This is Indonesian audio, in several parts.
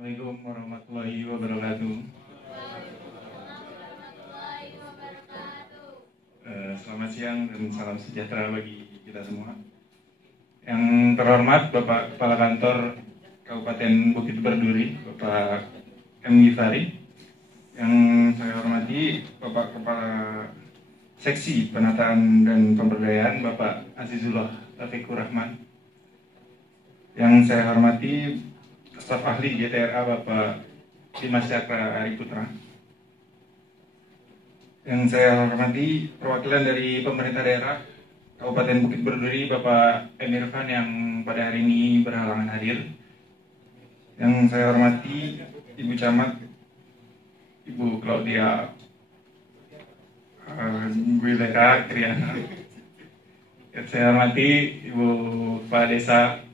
Assalamualaikum warahmatullahi wabarakatuh. Selamat siang dan salam sejahtera bagi kita semua. Yang terhormat Bapak Kepala Kantor Kabupaten Bukit Berduri, Bapak M. Gifari. Yang saya hormati Bapak Kepala Seksi Penataan dan Pemberdayaan, Bapak Azizullah Taufikur Rahman. Yang saya hormati staf ahli GTRA Bapak Dimas Cakra Ari Putra. Yang saya hormati perwakilan dari pemerintah daerah Kabupaten Bukit Berduri Bapak M. Irfan yang pada hari ini berhalangan hadir. Yang saya hormati Ibu Camat Ibu Claudia Guilera Kriana. Yang saya hormati Ibu Kepala Desa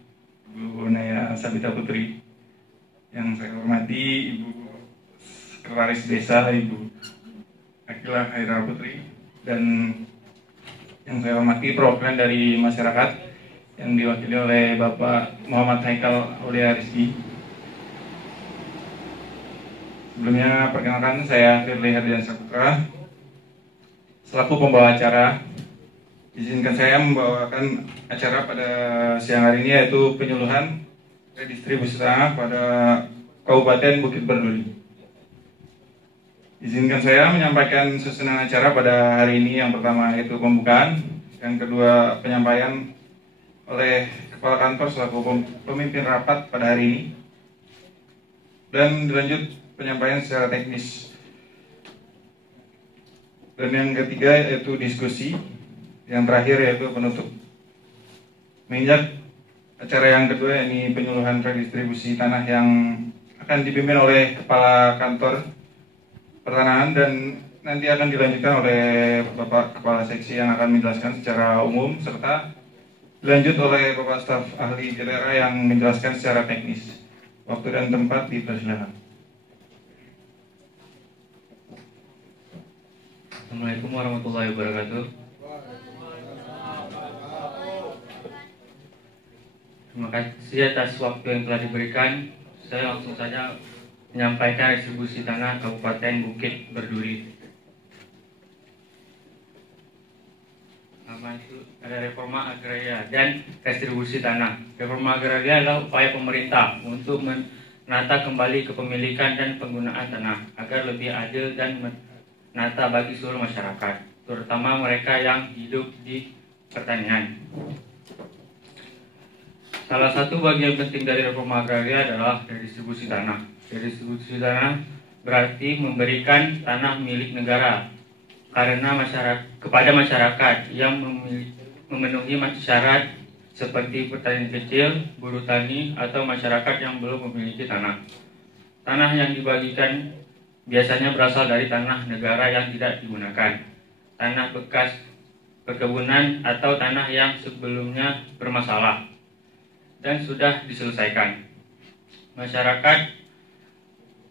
Ibu Naya Sabita Putri. Yang saya hormati Ibu Sekretaris Desa Ibu Akila Haira Putri, dan yang saya hormati perwakilan dari masyarakat yang diwakili oleh Bapak Muhammad Haikal Aulia Rizki. Sebelumnya perkenalkan, saya Firly Herdian Saputra selaku pembawa acara. Izinkan saya membawakan acara pada siang hari ini, yaitu penyuluhan redistribusi tanah pada Kabupaten Bukit Berduri. Izinkan saya menyampaikan susunan acara pada hari ini. Yang pertama yaitu pembukaan, yang kedua penyampaian oleh Kepala Kantor selaku pemimpin rapat pada hari ini, dan dilanjut penyampaian secara teknis. Dan yang ketiga yaitu diskusi, yang terakhir yaitu penutup. Menginjak acara yang kedua, ini penyuluhan redistribusi tanah yang akan dipimpin oleh Kepala Kantor Pertanahan, dan nanti akan dilanjutkan oleh Bapak Kepala Seksi yang akan menjelaskan secara umum, serta dilanjut oleh Bapak Staf Ahli GTRA yang menjelaskan secara teknis. Waktu dan tempat dipersilakan. Assalamualaikum warahmatullahi wabarakatuh. Terima kasih atas waktu yang telah diberikan. Saya langsung saja menyampaikan distribusi tanah Kabupaten Bukit Berduri. Pertama itu ada reforma agraria dan distribusi tanah. Reforma agraria adalah upaya pemerintah untuk menata kembali kepemilikan dan penggunaan tanah agar lebih adil dan menata bagi seluruh masyarakat, terutama mereka yang hidup di pertanian. Salah satu bagian penting dari reforma agraria adalah redistribusi tanah. Redistribusi tanah berarti memberikan tanah milik negara kepada masyarakat yang memenuhi syarat seperti petani kecil, buruh tani, atau masyarakat yang belum memiliki tanah. Tanah yang dibagikan biasanya berasal dari tanah negara yang tidak digunakan, tanah bekas perkebunan, atau tanah yang sebelumnya bermasalah dan sudah diselesaikan. Masyarakat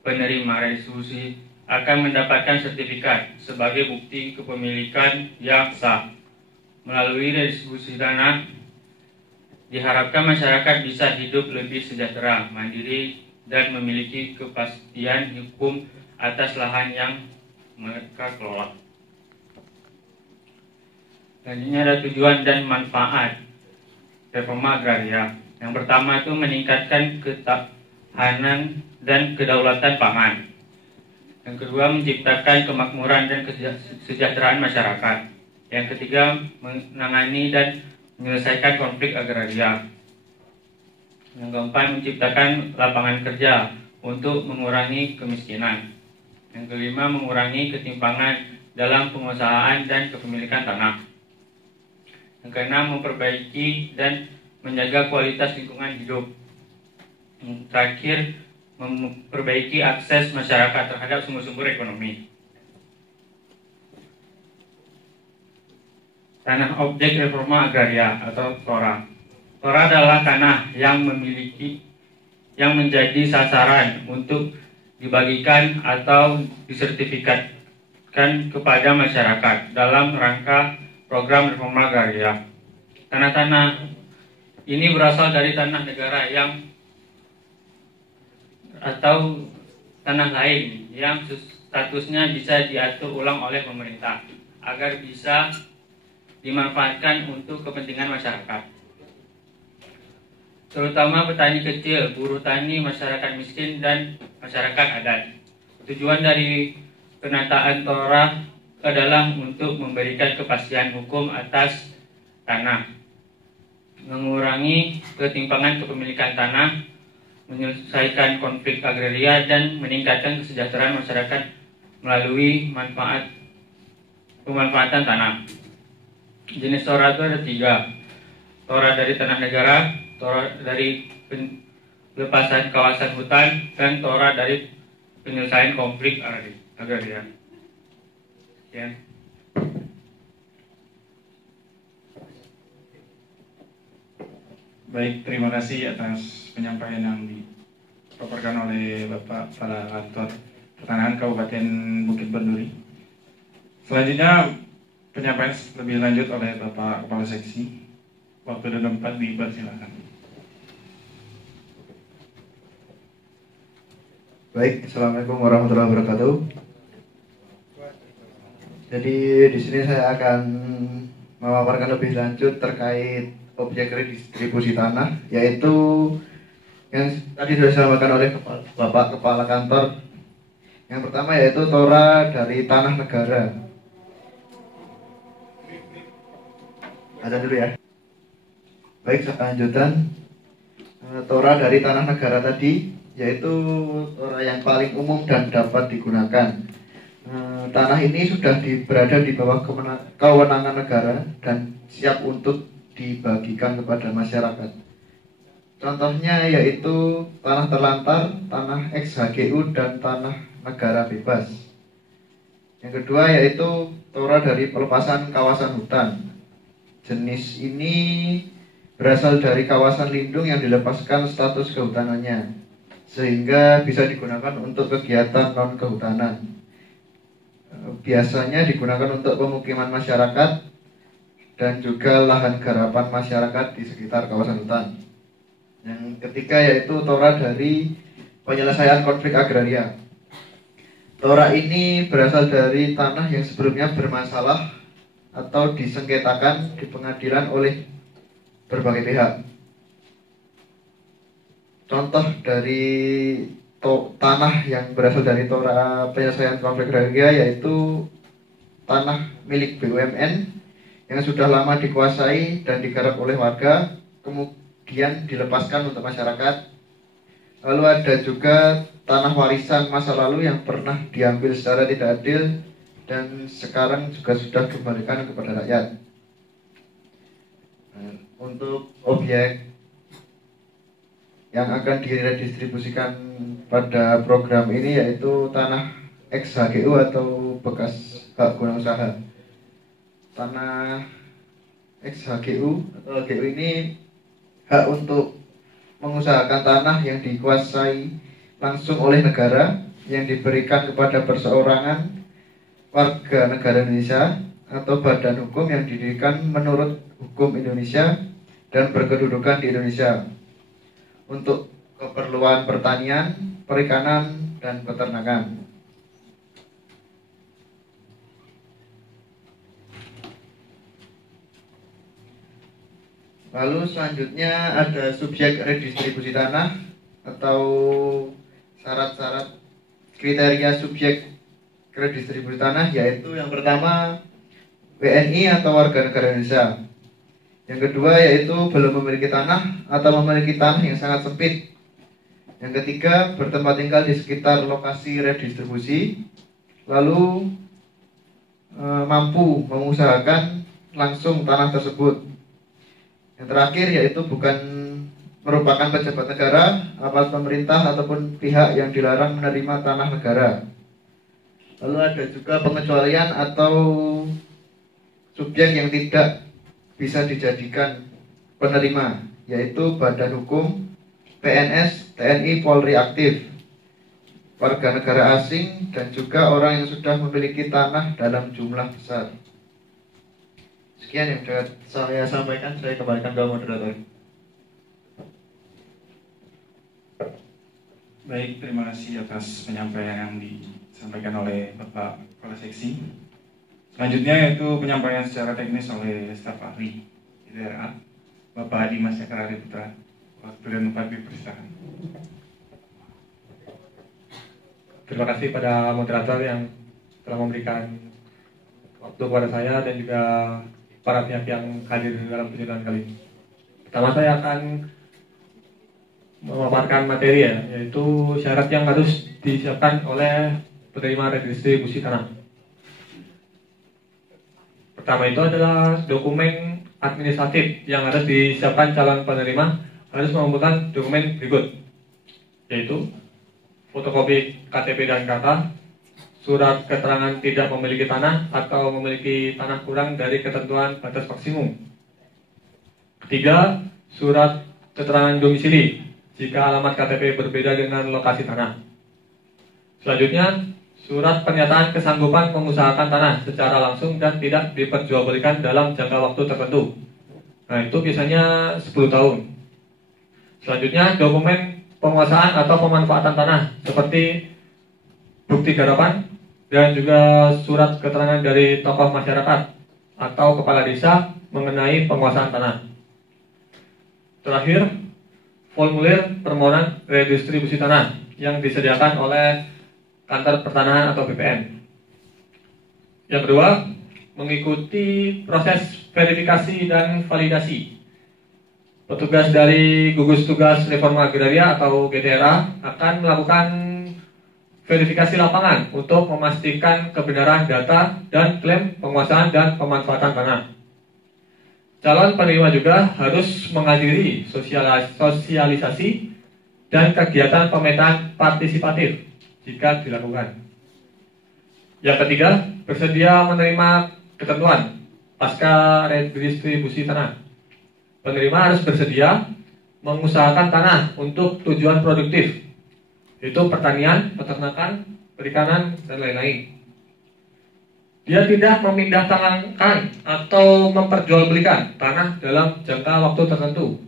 penerima redistribusi akan mendapatkan sertifikat sebagai bukti kepemilikan yang sah. Melalui redistribusi tanah, diharapkan masyarakat bisa hidup lebih sejahtera, mandiri, dan memiliki kepastian hukum atas lahan yang mereka kelola. Selanjutnya ada tujuan dan manfaat reforma agraria. Yang pertama itu meningkatkan ketahanan dan kedaulatan pangan. Yang kedua, menciptakan kemakmuran dan kesejahteraan masyarakat. Yang ketiga, menangani dan menyelesaikan konflik agraria. Yang keempat, menciptakan lapangan kerja untuk mengurangi kemiskinan. Yang kelima, mengurangi ketimpangan dalam penguasaan dan kepemilikan tanah. Yang keenam, memperbaiki dan menjaga kualitas lingkungan hidup. Yang terakhir, memperbaiki akses masyarakat terhadap sumber-sumber ekonomi. Tanah objek reforma agraria atau TORA. TORA adalah tanah yang menjadi sasaran untuk dibagikan atau disertifikatkan kepada masyarakat dalam rangka program reforma agraria. Tanah-tanah ini berasal dari tanah negara yang atau tanah lain yang statusnya bisa diatur ulang oleh pemerintah agar bisa dimanfaatkan untuk kepentingan masyarakat, terutama petani kecil, buruh tani, masyarakat miskin, dan masyarakat adat. Tujuan dari penataan TORA adalah untuk memberikan kepastian hukum atas tanah, mengurangi ketimpangan kepemilikan tanah, menyelesaikan konflik agraria, dan meningkatkan kesejahteraan masyarakat melalui pemanfaatan tanah. Jenis TORA itu ada 3. TORA dari tanah negara, TORA dari pelepasan kawasan hutan, dan TORA dari penyelesaian konflik agraria. Ya. Baik, terima kasih atas penyampaian yang dipaparkan oleh Bapak Kepala Kantor Pertanahan Kabupaten Bukit Berduri. Selanjutnya penyampaian lebih lanjut oleh Bapak Kepala Seksi. Waktu dan tempat dipersilakan. Baik, Assalamualaikum warahmatullahi wabarakatuh. Jadi di sini saya akan memaparkan lebih lanjut terkait objek redistribusi tanah, yaitu yang tadi sudah disampaikan oleh Bapak Kepala Kantor. Yang pertama yaitu TORA dari tanah negara. Ada dulu ya. Baik, lanjutan TORA dari tanah negara tadi, yaitu TORA yang paling umum dan dapat digunakan. Tanah ini sudah berada di bawah kewenangan negara dan siap untuk dibagikan kepada masyarakat. Contohnya yaitu tanah terlantar, tanah ex-HGU, dan tanah negara bebas. Yang kedua yaitu TORA dari pelepasan kawasan hutan. Jenis ini berasal dari kawasan lindung yang dilepaskan status kehutanannya, sehingga bisa digunakan untuk kegiatan non-kehutanan. Biasanya digunakan untuk pemukiman masyarakat dan juga lahan garapan masyarakat di sekitar kawasan hutan. Yang ketiga yaitu TORA dari penyelesaian konflik agraria. TORA ini berasal dari tanah yang sebelumnya bermasalah atau disengketakan di pengadilan oleh berbagai pihak. Contoh dari tanah yang berasal dari TORA penyelesaian konflik agraria yaitu tanah milik BUMN yang sudah lama dikuasai dan digarap oleh warga, kemudian dilepaskan untuk masyarakat. Lalu ada juga tanah warisan masa lalu yang pernah diambil secara tidak adil dan sekarang juga sudah dikembalikan kepada rakyat. Untuk objek yang akan diredistribusikan pada program ini yaitu tanah ex-HGU atau bekas hak guna usaha. Tanah ex-HGU atau HGU ini hak untuk mengusahakan tanah yang dikuasai langsung oleh negara yang diberikan kepada perseorangan warga negara Indonesia atau badan hukum yang didirikan menurut hukum Indonesia dan berkedudukan di Indonesia untuk keperluan pertanian, perikanan, dan peternakan. Lalu selanjutnya ada subjek redistribusi tanah atau syarat-syarat kriteria subjek redistribusi tanah, yaitu yang pertama WNI atau warga negara Indonesia. Yang kedua yaitu belum memiliki tanah atau memiliki tanah yang sangat sempit. Yang ketiga bertempat tinggal di sekitar lokasi redistribusi, lalu mampu mengusahakan langsung tanah tersebut. Yang terakhir yaitu bukan merupakan pejabat negara, aparat pemerintah ataupun pihak yang dilarang menerima tanah negara. Lalu ada juga pengecualian atau subjek yang tidak bisa dijadikan penerima, yaitu badan hukum, PNS, TNI, Polri aktif, warga negara asing, dan juga orang yang sudah memiliki tanah dalam jumlah besar. Sekian yang dapat saya sampaikan, saya kembalikan ke moderator. Baik, terima kasih atas penyampaian yang disampaikan oleh Bapak Kepala Seksi. Selanjutnya yaitu penyampaian secara teknis oleh staf ahli ITRA, Bapak Dimas Yakarari Putra. Waktu dan tempat dipersilakan. Terima kasih pada moderator yang telah memberikan waktu kepada saya dan juga para pihak yang hadir dalam persidangan kali ini. Pertama saya akan memaparkan materi yaitu syarat yang harus disiapkan oleh penerima redistribusi tanah. Pertama itu adalah dokumen administratif yang harus disiapkan calon penerima harus mengumpulkan dokumen berikut, yaitu fotokopi KTP dan KK, surat keterangan tidak memiliki tanah atau memiliki tanah kurang dari ketentuan batas maksimum. Ketiga, surat keterangan domisili jika alamat KTP berbeda dengan lokasi tanah. Selanjutnya, surat pernyataan kesanggupan mengusahakan tanah secara langsung dan tidak diperjualbelikan dalam jangka waktu tertentu. Nah, itu biasanya 10 tahun. Selanjutnya, dokumen penguasaan atau pemanfaatan tanah seperti bukti garapan dan juga surat keterangan dari tokoh masyarakat atau kepala desa mengenai penguasaan tanah. Terakhir, formulir permohonan redistribusi tanah yang disediakan oleh kantor pertanahan atau BPN. Yang kedua, mengikuti proses verifikasi dan validasi. Petugas dari Gugus Tugas Reforma Agraria atau GTRA akan melakukan verifikasi lapangan untuk memastikan kebenaran data dan klaim penguasaan dan pemanfaatan tanah. Calon penerima juga harus menghadiri sosialisasi dan kegiatan pemetaan partisipatif jika dilakukan. Yang ketiga, bersedia menerima ketentuan pasca redistribusi tanah. Penerima harus bersedia mengusahakan tanah untuk tujuan produktif, yaitu pertanian, peternakan, perikanan, dan lain-lain. Dia tidak memindahkan atau memperjualbelikan tanah dalam jangka waktu tertentu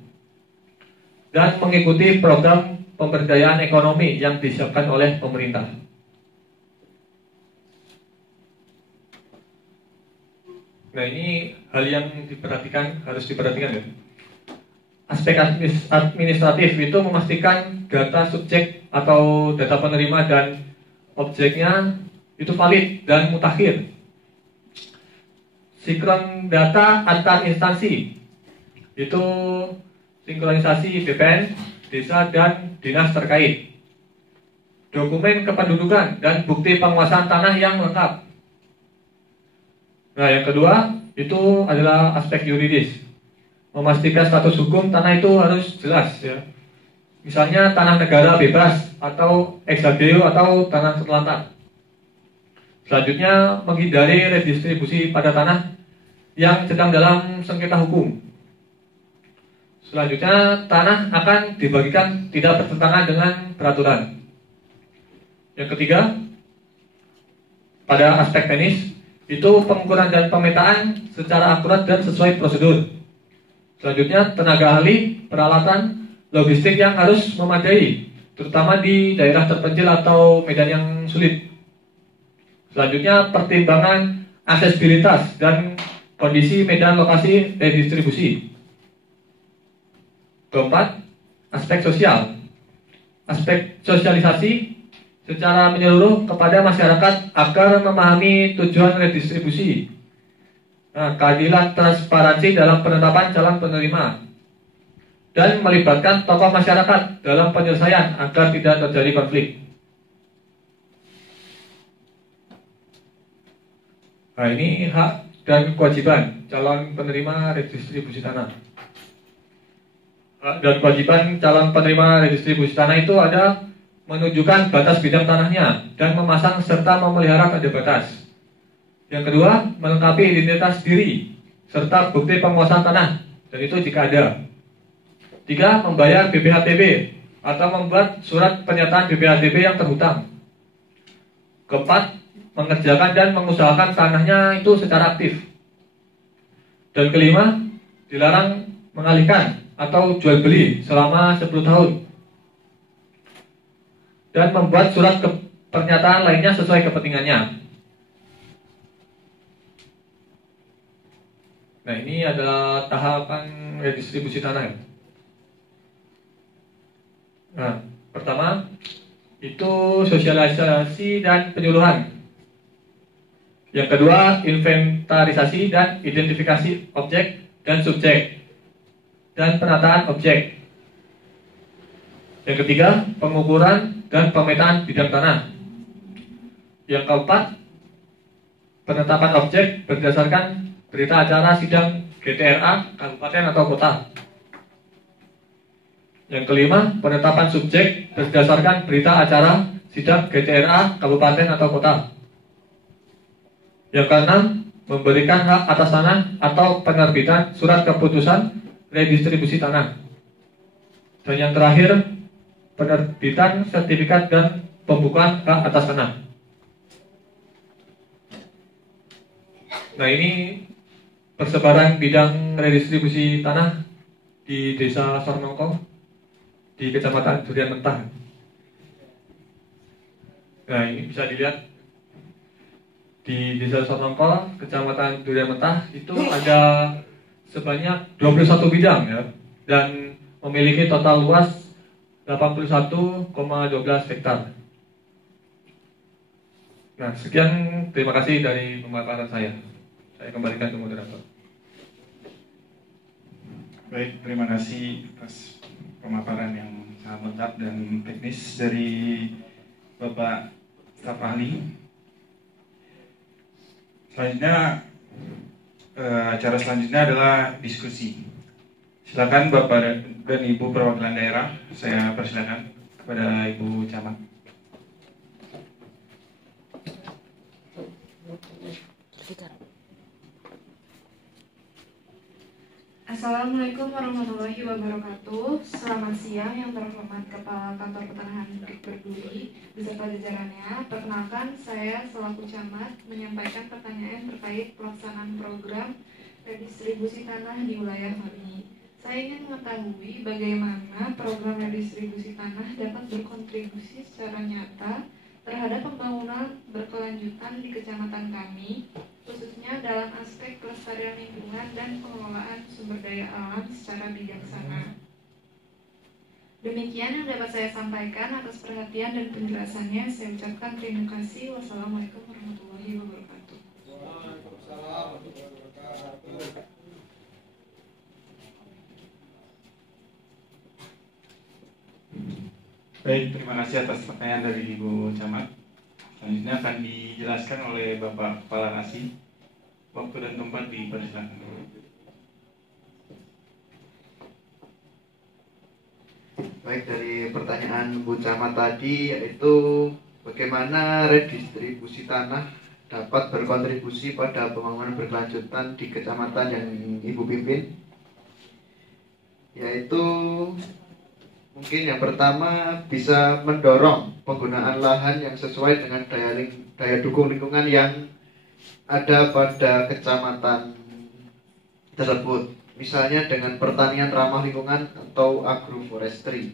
dan mengikuti program pemberdayaan ekonomi yang disiapkan oleh pemerintah. Nah, ini hal yang harus diperhatikan ya. Aspek administratif itu memastikan data subjek atau data penerima dan objeknya itu valid dan mutakhir. Sinkron data antar instansi itu sinkronisasi BPN, desa dan dinas terkait. Dokumen kependudukan dan bukti penguasaan tanah yang lengkap. Nah, yang kedua itu adalah aspek yuridis. Memastikan status hukum tanah itu harus jelas ya. Misalnya tanah negara bebas atau ex-HGU atau tanah terlantar. Selanjutnya, menghindari redistribusi pada tanah yang sedang dalam sengketa hukum. Selanjutnya, tanah akan dibagikan tidak bertentangan dengan peraturan. Yang ketiga, pada aspek teknis, itu pengukuran dan pemetaan secara akurat dan sesuai prosedur. Selanjutnya, tenaga ahli, peralatan, logistik yang harus memadai, terutama di daerah terpencil atau medan yang sulit. Selanjutnya, pertimbangan aksesibilitas dan kondisi medan lokasi redistribusi. Keempat, aspek sosial. Aspek sosialisasi secara menyeluruh kepada masyarakat agar memahami tujuan redistribusi. Nah, keadilan transparansi dalam penetapan calon penerima dan melibatkan tokoh masyarakat dalam penyelesaian agar tidak terjadi konflik. Nah, ini hak dan kewajiban calon penerima redistribusi tanah. Hak dan kewajiban calon penerima redistribusi tanah itu ada menunjukkan batas bidang tanahnya dan memasang serta memelihara tanda batas. Yang kedua, melengkapi identitas diri serta bukti penguasaan tanah, dan itu jika ada. Tiga, membayar BPHTB atau membuat surat pernyataan BPHTB yang terhutang. Keempat, mengerjakan dan mengusahakan tanahnya itu secara aktif. Dan kelima, dilarang mengalihkan atau jual beli selama 10 tahun. dan membuat surat pernyataan lainnya sesuai kepentingannya. Nah, ini ada tahapan redistribusi tanah. Nah, pertama itu sosialisasi dan penyuluhan. Yang kedua, inventarisasi dan identifikasi objek dan subjek dan penataan objek. Yang ketiga, pengukuran dan pemetaan bidang tanah. Yang keempat, penetapan objek berdasarkan berita acara sidang GTRA kabupaten atau kota. Yang kelima, penetapan subjek berdasarkan berita acara sidang GTRA kabupaten atau kota. Yang keenam, memberikan hak atas tanah atau penerbitan surat keputusan redistribusi tanah. Dan yang terakhir, penerbitan sertifikat dan pembukaan hak atas tanah. Nah, ini persebaran bidang redistribusi tanah di Desa Sornongko di Kecamatan Durian Mentah. Nah, ini bisa dilihat di Desa Sornongko, Kecamatan Durian Mentah itu ada sebanyak 21 bidang ya, dan memiliki total luas 81,12 hektar. Nah, sekian, terima kasih dari pemaparan saya. Saya kembalikan ke moderator. Baik, terima kasih atas pemaparan yang sangat lengkap dan teknis dari Bapak staf ahli. Selanjutnya, acara selanjutnya adalah diskusi. Silakan Bapak dan Ibu perwakilan daerah, saya persilakan kepada Ibu Camat. Assalamualaikum warahmatullahi wabarakatuh. Selamat siang yang terhormat Kepala Kantor Pertanahan Bukit Berduri beserta jajarannya. Perkenalkan, saya selaku camat menyampaikan pertanyaan terkait pelaksanaan program redistribusi tanah di wilayah kami. Saya ingin mengetahui bagaimana program redistribusi tanah dapat berkontribusi secara nyata terhadap pembangunan berkelanjutan di kecamatan kami, khususnya dalam aspek pelestarian lingkungan dan pengelolaan sumber daya alam secara bijaksana. Demikian yang dapat saya sampaikan. Atas perhatian dan penjelasannya saya ucapkan terima kasih. Wassalamualaikum warahmatullahi wabarakatuh. Waalaikumsalam warahmatullahi wabarakatuh. Baik, terima kasih atas pertanyaan dari Ibu Camat. Selanjutnya akan dijelaskan oleh Bapak Kepala Rasi. Waktu dan tempat dipersilakan. Baik, dari pertanyaan Bu Camat tadi, yaitu bagaimana redistribusi tanah dapat berkontribusi pada pembangunan berkelanjutan di kecamatan yang Ibu pimpin. Yaitu mungkin yang pertama bisa mendorong penggunaan lahan yang sesuai dengan daya dukung lingkungan yang ada pada kecamatan tersebut. Misalnya dengan pertanian ramah lingkungan atau agroforestry.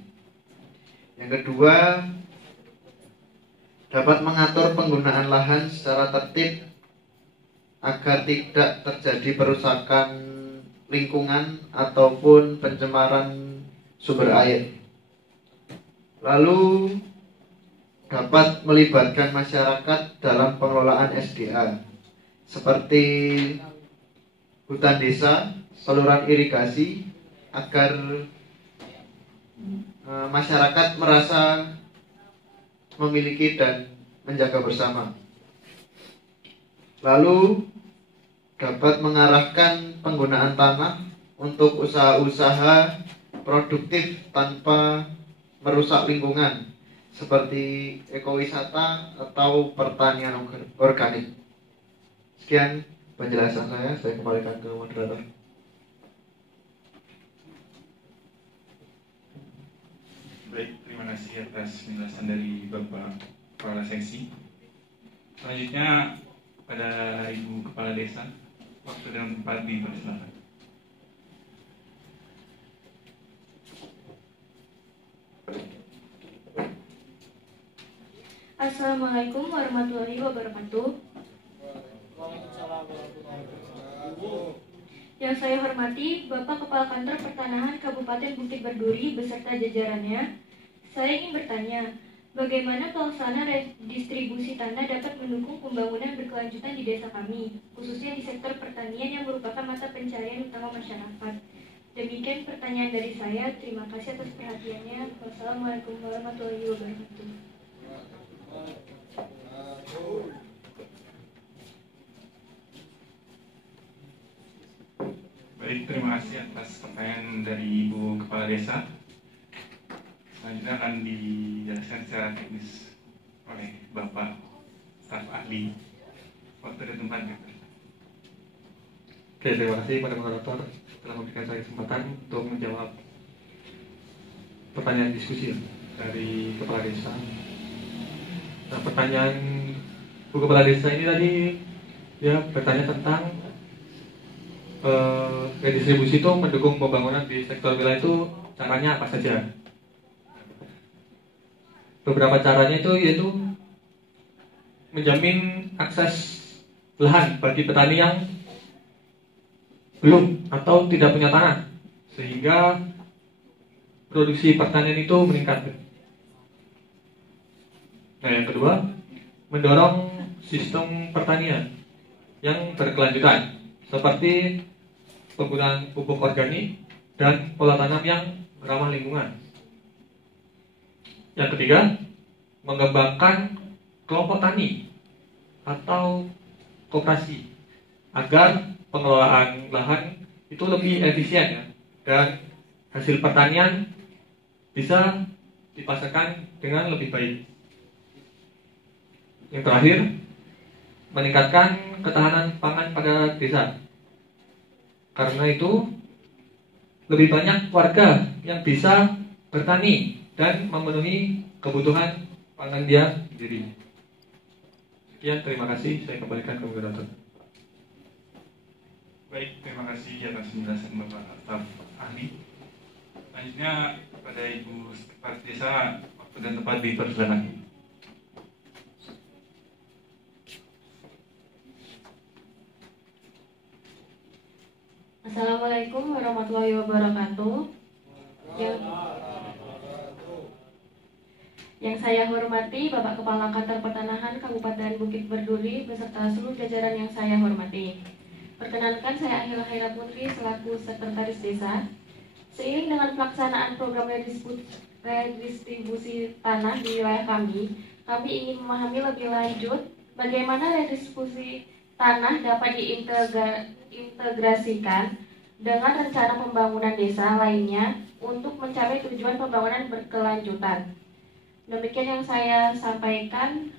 Yang kedua, dapat mengatur penggunaan lahan secara tertib agar tidak terjadi perusakan lingkungan ataupun pencemaran sumber air. Lalu dapat melibatkan masyarakat dalam pengelolaan SDA seperti hutan desa, saluran irigasi, agar masyarakat merasa memiliki dan menjaga bersama. Lalu dapat mengarahkan penggunaan tanah untuk usaha-usaha produktif tanpa merusak lingkungan seperti ekowisata atau pertanian organik. Sekian penjelasan saya kembalikan ke moderator. Baik, terima kasih atas penjelasan dari Bapak Kepala Seksi. Selanjutnya pada Ibu Kepala Desa, waktu dan tempat dipersilakan. Assalamualaikum warahmatullahi wabarakatuh. Yang saya hormati Bapak Kepala Kantor Pertanahan Kabupaten Bukit Berduri beserta jajarannya, saya ingin bertanya, bagaimana pelaksanaan redistribusi tanah dapat mendukung pembangunan berkelanjutan di desa kami, khususnya di sektor pertanian yang merupakan mata pencaharian utama masyarakat. Demikian pertanyaan dari saya. Terima kasih atas perhatiannya. Wassalamualaikum warahmatullahi wabarakatuh. Baik, terima kasih atas pertanyaan dari Ibu Kepala Desa. Selanjutnya akan dijelaskan secara teknis oleh Bapak staf ahli. Waktu dan tempatnya. Oke, terima kasih pada moderator telah memberikan saya kesempatan untuk menjawab pertanyaan diskusi dari Kepala Desa. Nah, pertanyaan Bu Kepala Desa ini tadi dia bertanya tentang redistribusi itu mendukung pembangunan di sektor wilayah itu caranya apa saja. Beberapa caranya itu yaitu menjamin akses lahan bagi petani yang belum atau tidak punya tanah, sehingga produksi pertanian itu meningkat. Nah, yang kedua, mendorong sistem pertanian yang berkelanjutan, seperti penggunaan pupuk organik dan pola tanam yang ramah lingkungan. Yang ketiga, mengembangkan kelompok tani atau koperasi agar pengelolaan lahan itu lebih efisien ya, dan hasil pertanian bisa dipasarkan dengan lebih baik. Yang terakhir, meningkatkan ketahanan pangan pada desa. Karena itu, lebih banyak warga yang bisa bertani dan memenuhi kebutuhan pangan dia sendiri. Sekian, terima kasih. Saya kembalikan ke moderator. Baik, terima kasih atas penjelasan Bapak staf ahli. Selanjutnya kepada Ibu Sekretaris Desa, waktu dan tempat dipersilakan. Assalamualaikum warahmatullahi wabarakatuh. Yang saya hormati Bapak Kepala Kantor Pertanahan Kabupaten Bukit Berduri beserta seluruh jajaran yang saya hormati. Perkenankan, saya Ahila Haira Putri selaku Sekretaris Desa. Seiring dengan pelaksanaan program redistribusi tanah di wilayah kami ingin memahami lebih lanjut bagaimana redistribusi tanah dapat diintegrasikan dengan rencana pembangunan desa lainnya untuk mencapai tujuan pembangunan berkelanjutan. Demikian yang saya sampaikan.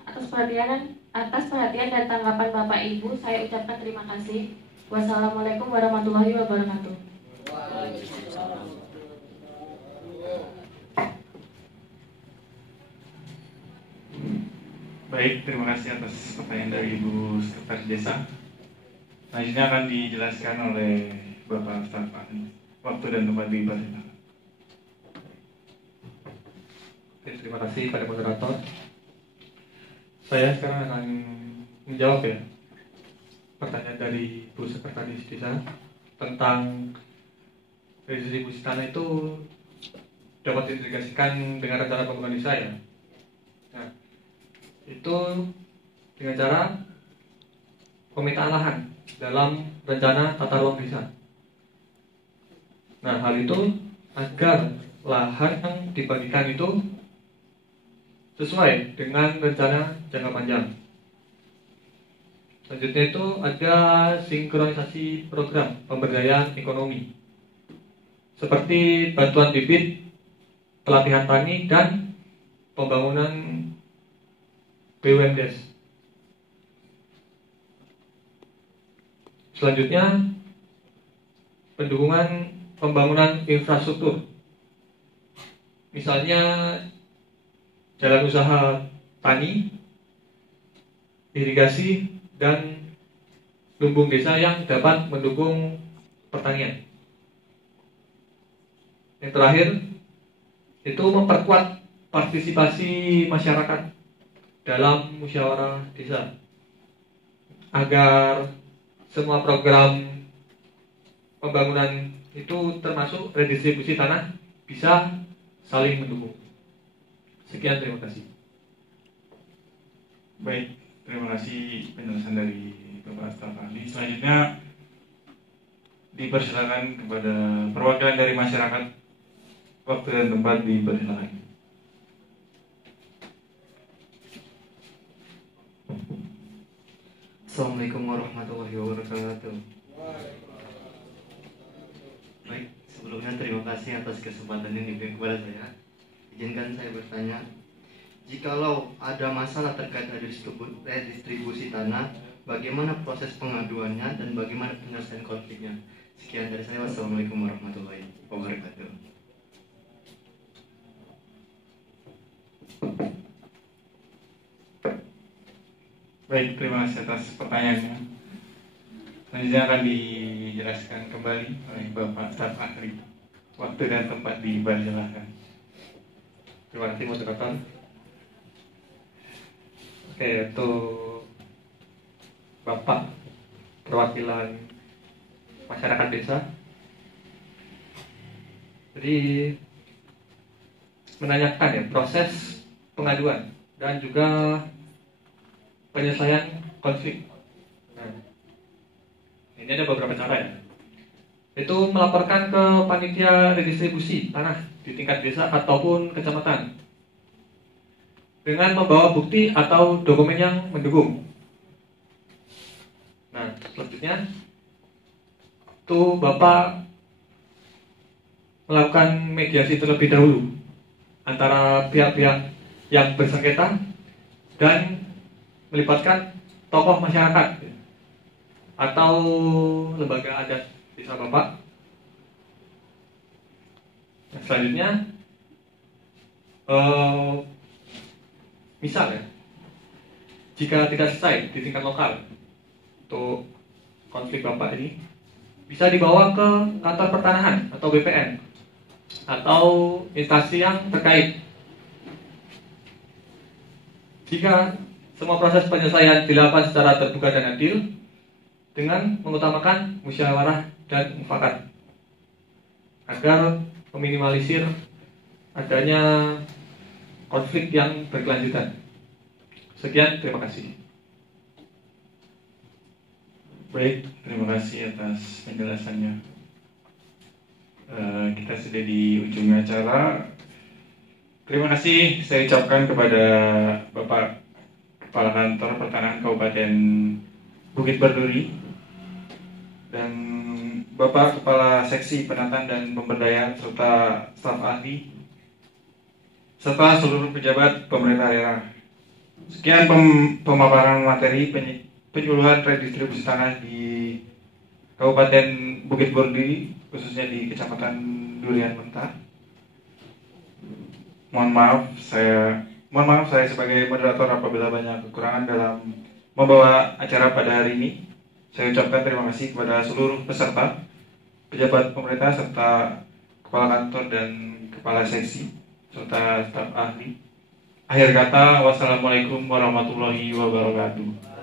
Atas perhatian dan tanggapan Bapak Ibu, saya ucapkan terima kasih. Wassalamualaikum warahmatullahi wabarakatuh. Baik, terima kasih atas pertanyaan dari Ibu Sekretaris Desa. Selanjutnya akan dijelaskan oleh Bapak staf ahli. Waktu dan tempat dipersilakan. Oke, terima kasih pada moderator. Saya sekarang akan menjawab ya pertanyaan dari Bu Sekretaris Desa tentang redistribusi tanah itu dapat diintegrasikan dengan rencana pembangunan desa ya. Nah, itu dengan cara pemetaan lahan dalam rencana tata ruang desa. Nah, hal itu agar lahan yang dibagikan itu sesuai dengan rencana jangka panjang. Selanjutnya itu ada sinkronisasi program pemberdayaan ekonomi seperti bantuan bibit, pelatihan tani, dan pembangunan BUMDes. Selanjutnya pendukungan pembangunan infrastruktur, misalnya jalan usaha tani, irigasi, dan lumbung desa yang dapat mendukung pertanian. Yang terakhir itu memperkuat partisipasi masyarakat dalam musyawarah desa agar semua program pembangunan itu termasuk redistribusi tanah bisa saling mendukung. Sekian, terima kasih. Baik, terima kasih penjelasan dari Bapak staf ahli. Selanjutnya dipersilakan kepada perwakilan dari masyarakat. Waktu dan tempat dipersilakan. Assalamualaikum warahmatullahi wabarakatuh. Baik, sebelumnya terima kasih atas kesempatan yang diberikan kepada saya. Izinkan saya bertanya, jikalau ada masalah terkait redistribusi tanah, bagaimana proses pengaduannya dan bagaimana penyelesaian konfliknya? Sekian dari saya. Wassalamualaikum warahmatullahi wabarakatuh. Baik, terima kasih atas pertanyaannya. Selanjutnya akan dijelaskan kembali oleh Bapak staf ahli. Waktu dan tempat dipersilakan. Terima kasih moderator. Oke, untuk Bapak perwakilan masyarakat desa, jadi menanyakan ya proses pengaduan dan juga penyelesaian konflik. Nah, ini ada beberapa cara ya. Itu melaporkan ke panitia redistribusi tanah di tingkat desa ataupun kecamatan dengan membawa bukti atau dokumen yang mendukung. Nah, selanjutnya itu Bapak melakukan mediasi terlebih dahulu antara pihak-pihak yang bersengketa dan melibatkan tokoh masyarakat atau lembaga adat desa Bapak. Nah, selanjutnya misal ya, jika tidak selesai di tingkat lokal untuk konflik Bapak ini, bisa dibawa ke kantor pertanahan atau BPN atau instansi yang terkait. Jika semua proses penyelesaian dilakukan secara terbuka dan adil dengan mengutamakan musyawarah dan mufakat agar meminimalisir adanya konflik yang berkelanjutan. Sekian, terima kasih. Baik, terima kasih atas penjelasannya. Kita sudah di ujung acara. Terima kasih saya ucapkan kepada Bapak Kepala Kantor Pertanahan Kabupaten Bukit Berduri dan Bapak Kepala Seksi Penataan dan Pemberdayaan serta staf ahli serta seluruh pejabat pemerintah daerah. Sekian pemaparan materi penyuluhan redistribusi tanah di Kabupaten Bukit Berduri, khususnya di Kecamatan Durian Mentah. Mohon maaf saya sebagai moderator apabila banyak kekurangan dalam membawa acara pada hari ini. Saya ucapkan terima kasih kepada seluruh peserta, pejabat pemerintah serta kepala kantor dan kepala seksi serta staf ahli. Akhir kata, wassalamualaikum warahmatullahi wabarakatuh.